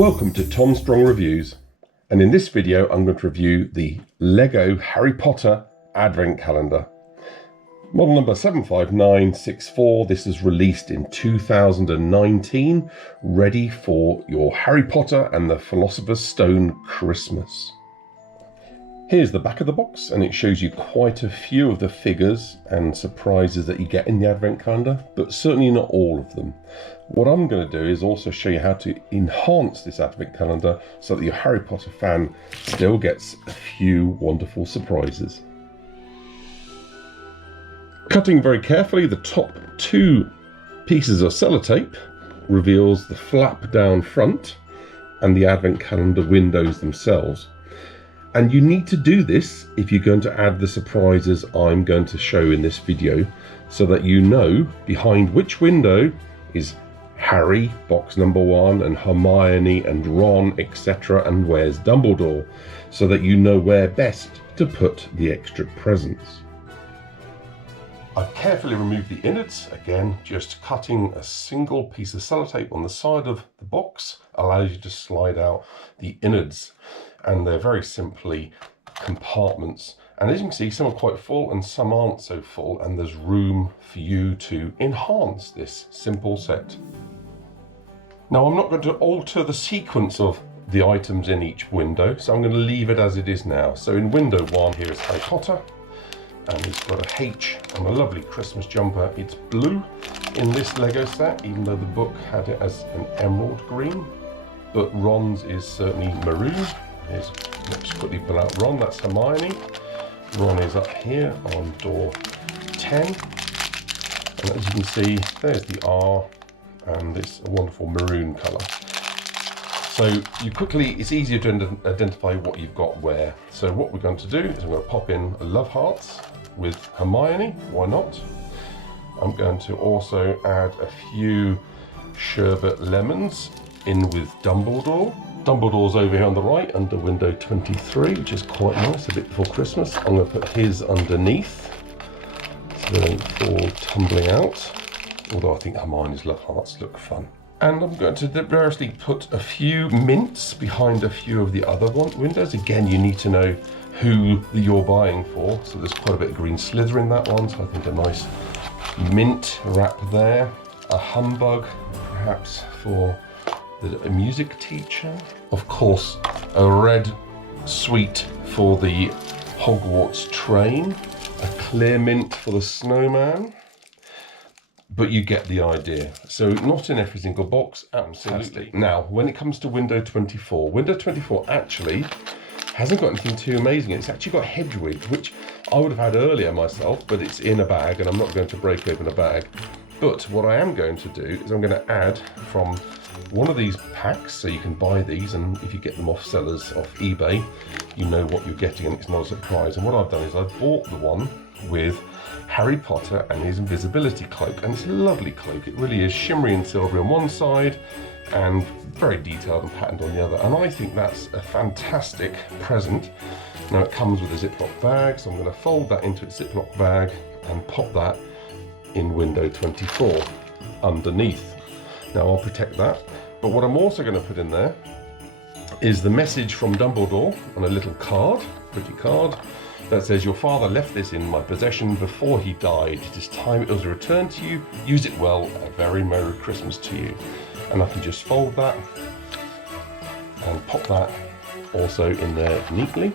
Welcome to Tom Strong Reviews, and in this video I'm going to review the Lego Harry Potter Advent Calendar. Model number 75964, this is released in 2019, ready for your Harry Potter and the Philosopher's Stone Christmas. Here's the back of the box, and it shows you quite a few of the figures and surprises that you get in the Advent Calendar, but certainly not all of them. What I'm going to do is also show you how to enhance this Advent Calendar so that your Harry Potter fan still gets a few wonderful surprises. Cutting very carefully, the top two pieces of sellotape reveals the flap down front and the Advent Calendar windows themselves. And you need to do this if you're going to add the surprises I'm going to show in this video, so that you know behind which window is Harry, box number 1, and Hermione and Ron, etc., and where's Dumbledore, so that you know where best to put the extra presents. I've carefully removed the innards, again just cutting a single piece of sellotape on the side of the box allows you to slide out the innards, and they're very simply compartments, and as you can see some are quite full and some aren't so full, and there's room for you to enhance this simple set. Now I'm not going to alter the sequence of the items in each window, so I'm going to leave it as it is now. So in window 1 here is Harry Potter, and he's got a H and a lovely Christmas jumper. It's blue in this Lego set, even though the book had it as an emerald green, but Ron's is certainly maroon. Let's quickly pull out Ron, that's Hermione. Ron is up here on door 10, and as you can see there's the R, and it's a wonderful maroon colour. So it's easier to identify what you've got where. So what we're going to do is I'm going to pop in a love hearts with Hermione, why not? I'm going to also add a few sherbet lemons in with Dumbledore. Dumbledore's over here on the right under window 23, which is quite nice, a bit before Christmas. I'm going to put his underneath so they don't fall tumbling out, although I think Hermione's love hearts look fun. And I'm going to variously put a few mints behind a few of the other windows. Again, you need to know who you're buying for, so there's quite a bit of green slither in that one, so I think a nice mint wrap there. A humbug perhaps for a music teacher. Of course, a red sweet for the Hogwarts train. A clear mint for the snowman. But you get the idea. So not in every single box, absolutely. Now, when it comes to window 24, window 24 actually hasn't got anything too amazing. It's actually got Hedwig, which I would have had earlier myself, but it's in a bag, and I'm not going to break open a bag. But what I am going to do is I'm going to add from one of these packs, so you can buy these, and if you get them off sellers off eBay, you know what you're getting and it's not a surprise. And what I've done is I've bought the one with Harry Potter and his invisibility cloak, and it's a lovely cloak. It really is shimmery and silvery on one side and very detailed and patterned on the other, and I think that's a fantastic present. Now it comes with a Ziploc bag, so I'm going to fold that into its Ziploc bag and pop that in window 24 underneath. Now I'll protect that, but what I'm also going to put in there is the message from Dumbledore on a little card, pretty card, that says, "Your father left this in my possession before he died. It is time it was returned to you. Use it well. A very Merry Christmas to you." And I can just fold that and pop that also in there neatly.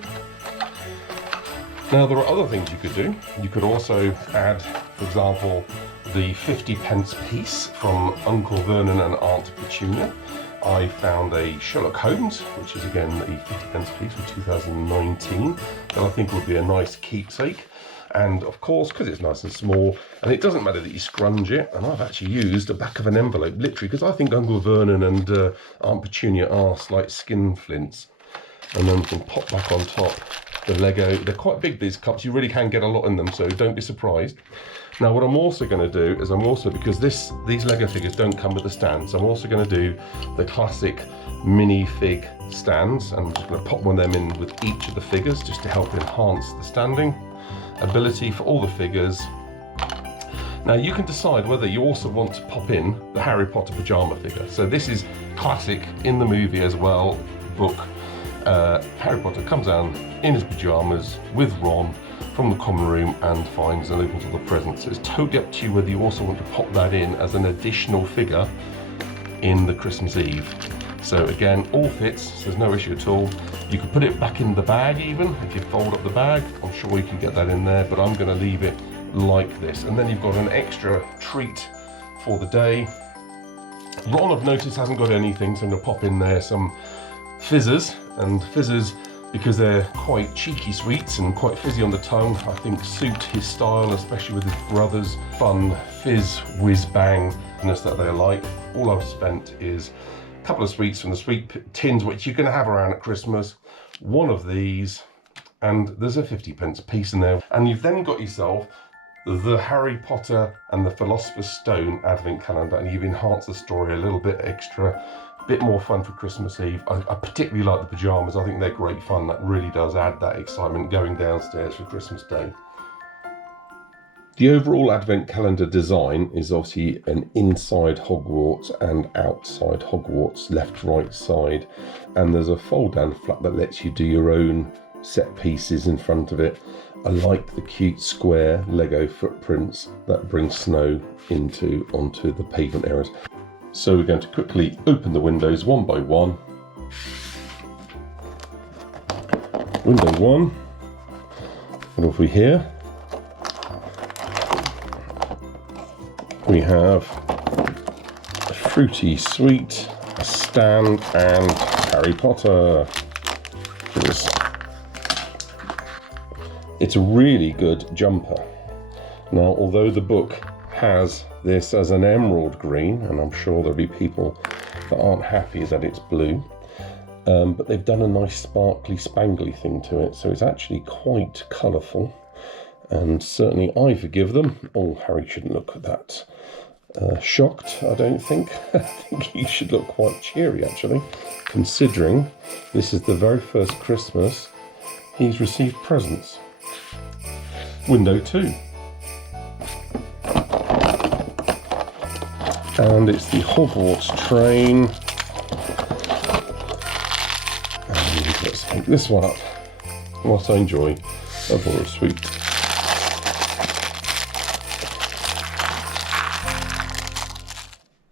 Now there are other things you could do. You could also add, for example, the 50p piece from Uncle Vernon and Aunt Petunia. I found a Sherlock Holmes, which is again a 50p piece from 2019, that I think would be a nice keepsake. And of course, because it's nice and small, and it doesn't matter that you scrunch it, and I've actually used the back of an envelope, literally, because I think Uncle Vernon and Aunt Petunia are like skin flints. And then we can pop back on top the Lego. They're quite big, these cups, you really can get a lot in them, so don't be surprised. Now what I'm also going to do is because these Lego figures don't come with the stands, I'm also going to do the classic minifig stands, and I'm just going to pop one of them in with each of the figures just to help enhance the standing ability for all the figures. Now you can decide whether you also want to pop in the Harry Potter pyjama figure. So this is classic in the movie as well, book. Harry Potter comes down in his pyjamas with Ron from the common room and finds and opens all the presents. So it's totally up to you whether you also want to pop that in as an additional figure in the Christmas Eve. So again, all fits, so there's no issue at all. You can put it back in the bag even, if you fold up the bag, I'm sure you can get that in there, but I'm gonna leave it like this. And then you've got an extra treat for the day. Ron, I've noticed, hasn't got anything, so I'm gonna pop in there some fizzers, and fizzers, because they're quite cheeky sweets and quite fizzy on the tongue, I think suit his style, especially with his brother's fun fizz whiz bangness that they like. All I've spent is a couple of sweets from the sweet tins, which you're going to have around at Christmas, one of these, and there's a 50p piece in there. And you've then got yourself the Harry Potter and the Philosopher's Stone advent calendar, and you've enhanced the story a little bit extra. Bit more fun for Christmas Eve. I particularly like the pyjamas. I think they're great fun. That really does add that excitement going downstairs for Christmas Day. The overall advent calendar design is obviously an inside Hogwarts and outside Hogwarts, left, right side. And there's a fold down flap that lets you do your own set pieces in front of it. I like the cute square Lego footprints that bring snow onto the pavement areas. So we're going to quickly open the windows one by one. Window one. What have we here? We have a fruity sweet, a stand, and Harry Potter. It's a really good jumper. Now, although the book has this as an emerald green, and I'm sure there'll be people that aren't happy that it's blue, but they've done a nice sparkly spangly thing to it, so it's actually quite colourful, and certainly I forgive them. Oh, Harry shouldn't look that shocked, I don't think. I think he should look quite cheery, actually, considering this is the very first Christmas he's received presents. Window 2. And it's the Hogwarts train. And let's pick this one up. What I enjoy. I thought it was sweet.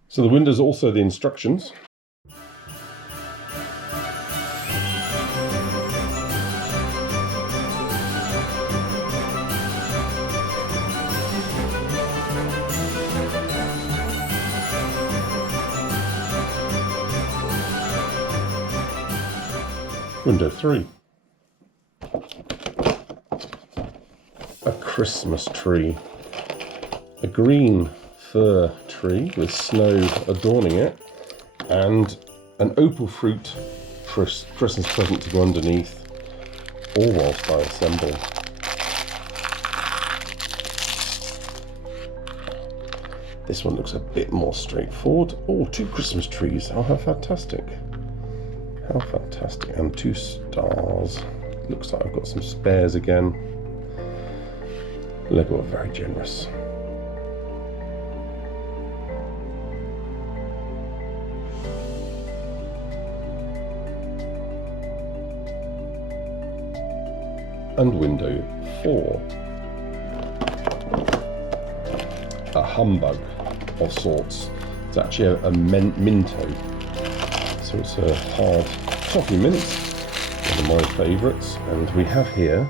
So the window's also the instructions. Window 3. A Christmas tree. A green fir tree with snow adorning it, and an opal fruit Christmas present to go underneath, all whilst I assemble. This one looks a bit more straightforward. Oh, 2 Christmas trees. Oh, how fantastic. How fantastic. And 2 stars. Looks like I've got some spares again. Lego are very generous. And window 4. A humbug of sorts. It's actually a Minto. So it's a hard toffee mint, one of my favourites. And we have here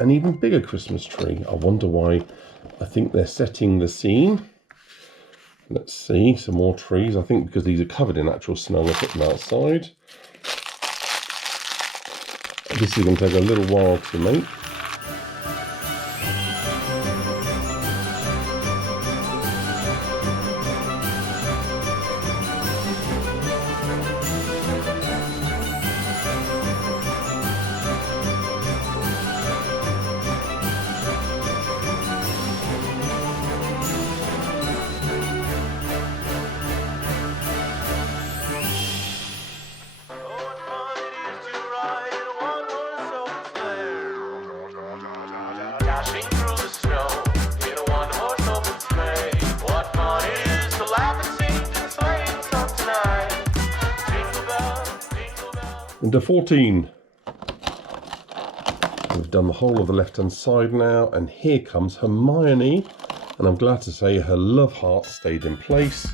an even bigger Christmas tree. I wonder why. I think they're setting the scene. Let's see, some more trees. I think because these are covered in actual snow, I put them outside. This is going to take a little while to make. Number 14. We've done the whole of the left-hand side now, and here comes Hermione, and I'm glad to say her love heart stayed in place,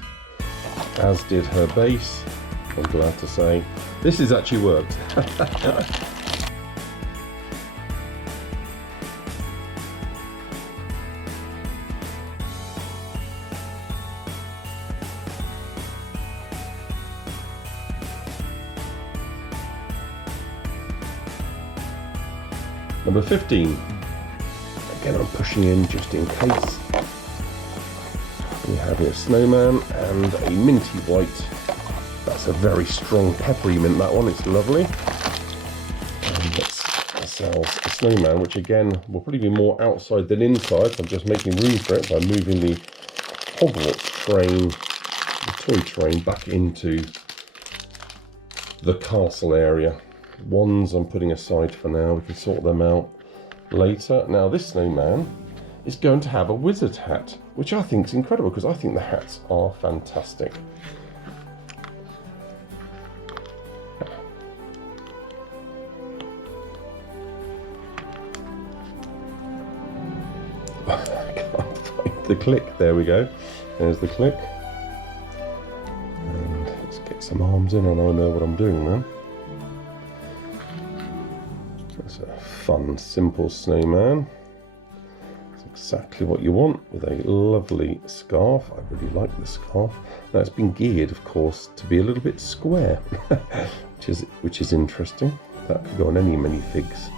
as did her base. I'm glad to say this has actually worked. Number 15. Again, I'm pushing in just in case. We have here a snowman and a minty white. That's a very strong peppery mint, that one. It's lovely. And that's ourselves a snowman, which again will probably be more outside than inside. So I'm just making room for it by moving the Hogwarts train, the toy train, back into the castle area. Ones I'm putting aside for now. We can sort them out later. Now this snowman is going to have a wizard hat, which I think is incredible because I think the hats are fantastic. I can't find the click. There we go. There's the click. And let's get some arms in, and I know what I'm doing now. That's a fun, simple snowman. It's exactly what you want, with a lovely scarf. I really like the scarf. Now it's been geared, of course, to be a little bit square, which is interesting. That could go on any minifigs,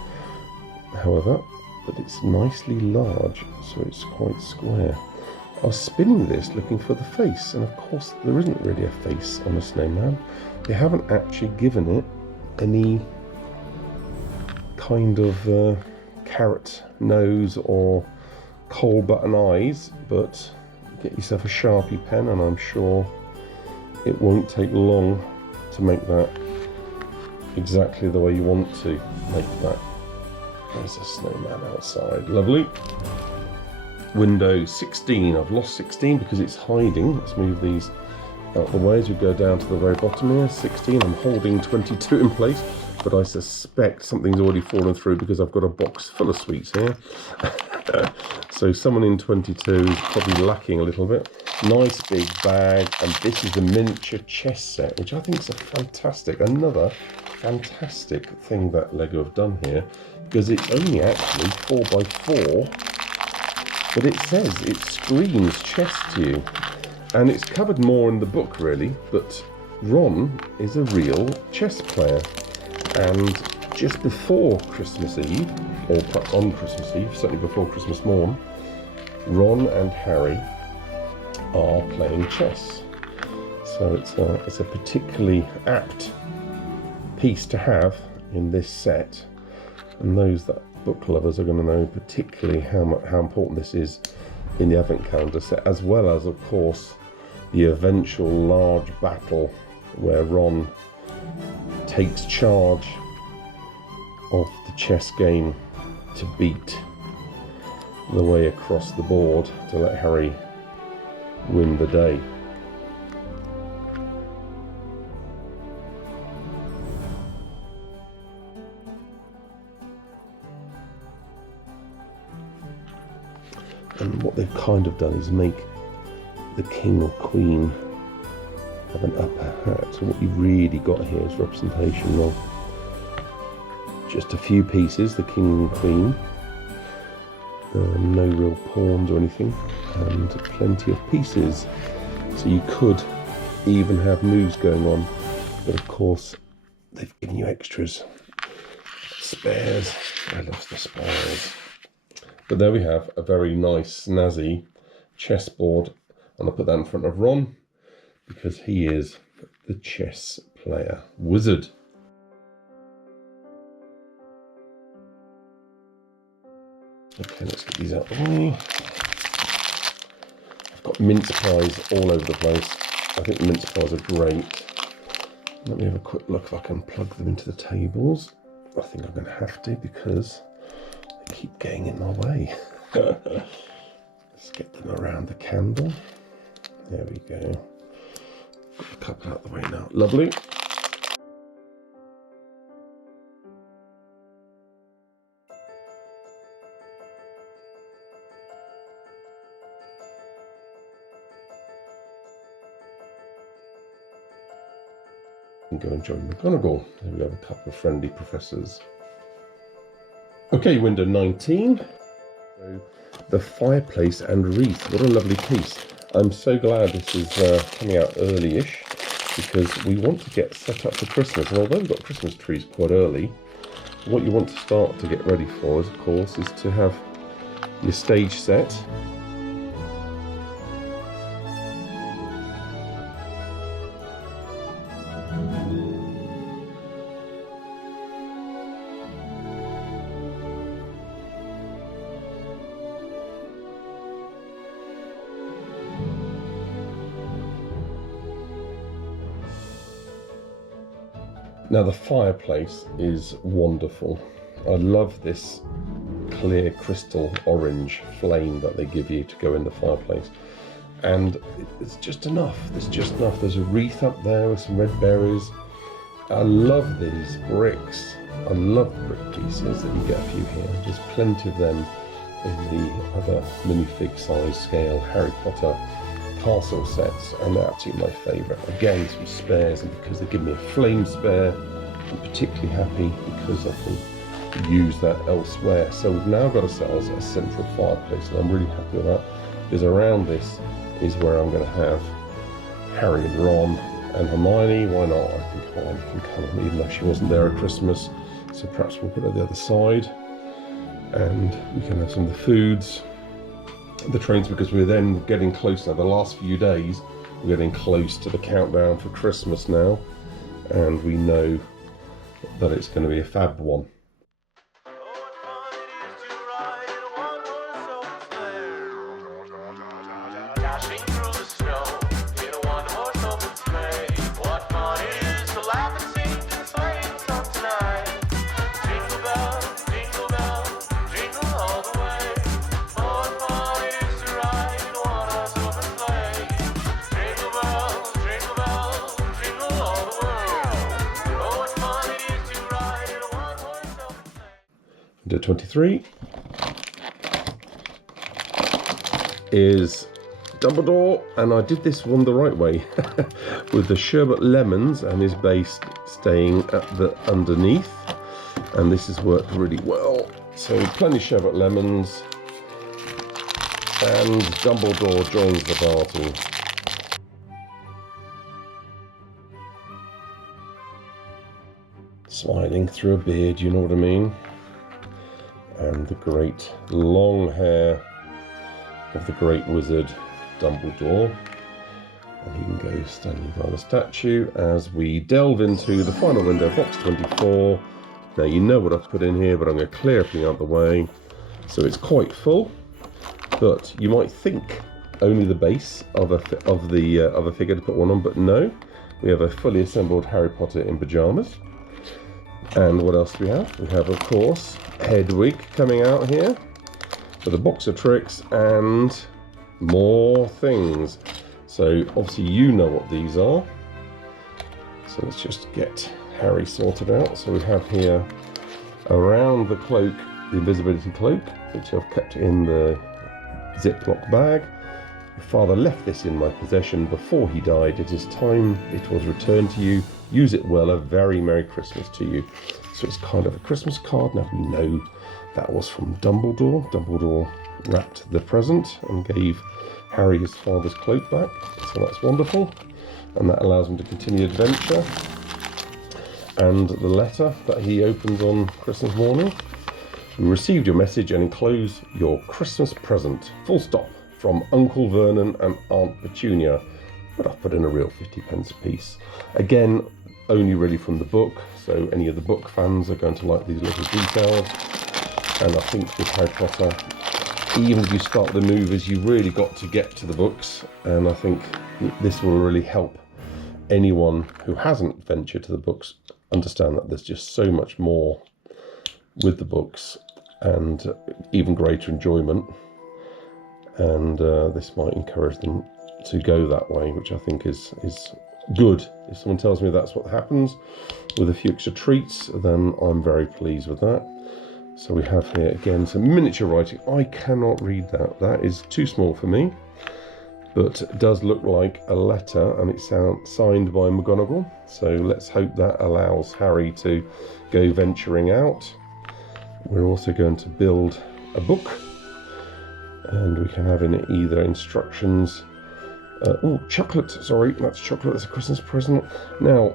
however, but it's nicely large, so it's quite square. I was spinning this looking for the face, and of course there isn't really a face on a snowman. They haven't actually given it any kind of carrot nose or coal button eyes, but get yourself a Sharpie pen and I'm sure it won't take long to make that exactly the way you want to make that. There's a snowman outside, lovely. Window 16, I've lost 16 because it's hiding. Let's move these out the way as we go down to the very bottom here. 16, I'm holding 22 in place, but I suspect something's already fallen through because I've got a box full of sweets here. So someone in 22 is probably lacking a little bit. Nice big bag, and this is a miniature chess set, which I think is another fantastic thing that Lego have done here, because it's only actually 4x4, but it says it screams chess to you, and it's covered more in the book really, but Ron is a real chess player. And just before Christmas Eve, or perhaps on Christmas Eve, certainly before Christmas morn, Ron and Harry are playing chess. So it's a particularly apt piece to have in this set, and those that book lovers are going to know particularly how important this is in the Advent Calendar set, as well as, of course, the eventual large battle where Ron takes charge of the chess game to beat the way across the board to let Harry win the day. And what they've kind of done is make the king or queen have an upper hat. So what you've really got here is representation of just a few pieces, the king and queen, no real pawns or anything, and plenty of pieces. So you could even have moves going on, but of course they've given you extras. Spares, I love the spares. But there we have a very nice snazzy chessboard, and I'll put that in front of Ron because he is the chess player wizard. Okay, let's get these out of the way. I've got mince pies all over the place. I think mince pies are great. Let me have a quick look if I can plug them into the tables. I think I'm going to have to because they keep getting in my way. Let's get them around the candle. There we go. Got a couple out the way now. Lovely. and go and join McGonagall. There we have a couple of friendly professors. Okay, window 19. So, the Fireplace and Wreath. What a lovely piece. I'm so glad this is coming out early-ish, because we want to get set up for Christmas. And although we've got Christmas trees quite early, what you want to start to get ready for, of course, is to have your stage set. Now the fireplace is wonderful. I love this clear crystal orange flame that they give you to go in the fireplace. And it's just enough, there's just enough. There's a wreath up there with some red berries. I love these bricks. I love the brick pieces that you get a few here. There's plenty of them in the other minifig size scale Harry Potter castle sets, and they're absolutely my favourite. Again, some spares, and because they give me a flame spare, I'm particularly happy because I can use that elsewhere. So we've now got ourselves a central fireplace, and I'm really happy with that, because around this is where I'm going to have Harry and Ron and Hermione. Why not? I think Hermione can come, even though she wasn't there at Christmas, so perhaps we'll put her the other side, and we can have some of the foods, the trains, because we're then getting close now. The last few days we're getting close to the countdown for Christmas now, and we know that it's going to be a fab one. Window 23 is Dumbledore, and I did this one the right way with the sherbet lemons and his base staying at the underneath, and this has worked really well. So plenty of sherbet lemons, and Dumbledore joins the party. Smiling through a beard, you know what I mean? And the great long hair of the great wizard Dumbledore, and he can go standing by the statue as we delve into the final window, box 24. Now you know what I've put in here, but I'm going to clear everything out the way. So it's quite full, but you might think only the base of a figure to put one on, but no, we have a fully assembled Harry Potter in pyjamas. And what else do we have? We have, of course, Hedwig coming out here with a box of tricks and more things. So obviously you know what these are. So let's just get Harry sorted out. So we have here around the cloak, the invisibility cloak, which I've kept in the Ziploc bag. Your father left this in my possession before he died. It is time it was returned to you. Use it well. A very Merry Christmas to you. So it's kind of a Christmas card. Now we know that was from Dumbledore. Dumbledore wrapped the present and gave Harry his father's cloak back. So that's wonderful. And that allows him to continue adventure. And the letter that he opens on Christmas morning. We received your message and enclose your Christmas present. Full stop. From Uncle Vernon and Aunt Petunia. But I've put in a real 50p a piece. Again, only really from the book, so any of the book fans are going to like these little details. And I think with Harry Potter, even if you start the movies, you've really got to get to the books, and I think this will really help anyone who hasn't ventured to the books understand that there's just so much more with the books, and even greater enjoyment. And this might encourage them to go that way, which I think is good. If someone tells me that's what happens with a few extra treats, then I'm very pleased with that. So we have here again some miniature writing. I cannot read that. That is too small for me. but it does look like a letter, and it's signed by McGonagall. So let's hope that allows Harry to go venturing out. We're also going to build a book, and we can have in it either instructions. Oh, chocolate! Sorry, that's chocolate. That's a Christmas present. Now,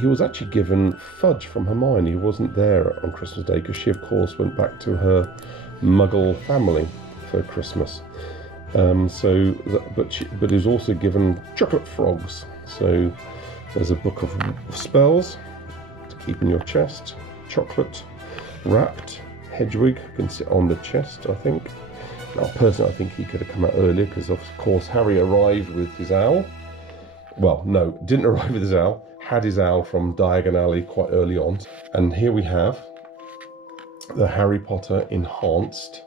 he was actually given fudge from Hermione, who wasn't there on Christmas Day because she, of course, went back to her Muggle family for Christmas. But he was also given chocolate frogs. So there's a book of spells to keep in your chest. Chocolate wrapped. Hedwig can sit on the chest, I think. Now, personally, I think he could have come out earlier because, of course, Harry arrived with his owl. Well, no, didn't arrive with his owl. Had his owl from Diagon Alley quite early on. And here we have the Harry Potter Enhanced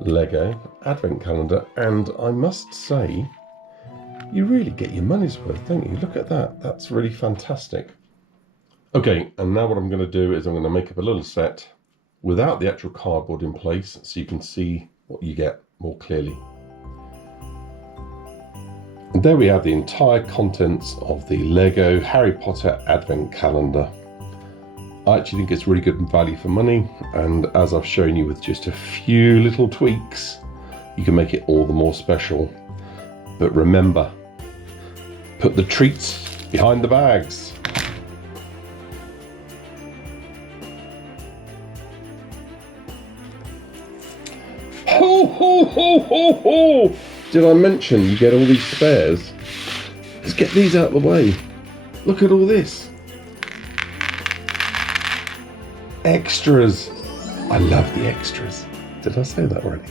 Lego Advent Calendar. And I must say, you really get your money's worth, don't you? Look at that. That's really fantastic. Okay, and now what I'm going to do is I'm going to make up a little set without the actual cardboard in place so you can see what you get more clearly. And there we have the entire contents of the Lego Harry Potter Advent Calendar. I actually think it's really good value for money, and as I've shown you with just a few little tweaks, you can make it all the more special. But remember, put the treats behind the bags. Ho, ho, ho, ho, ho! Did I mention you get all these spares? Let's get these out of the way. Look at all this. Extras. I love the extras. Did I say that already?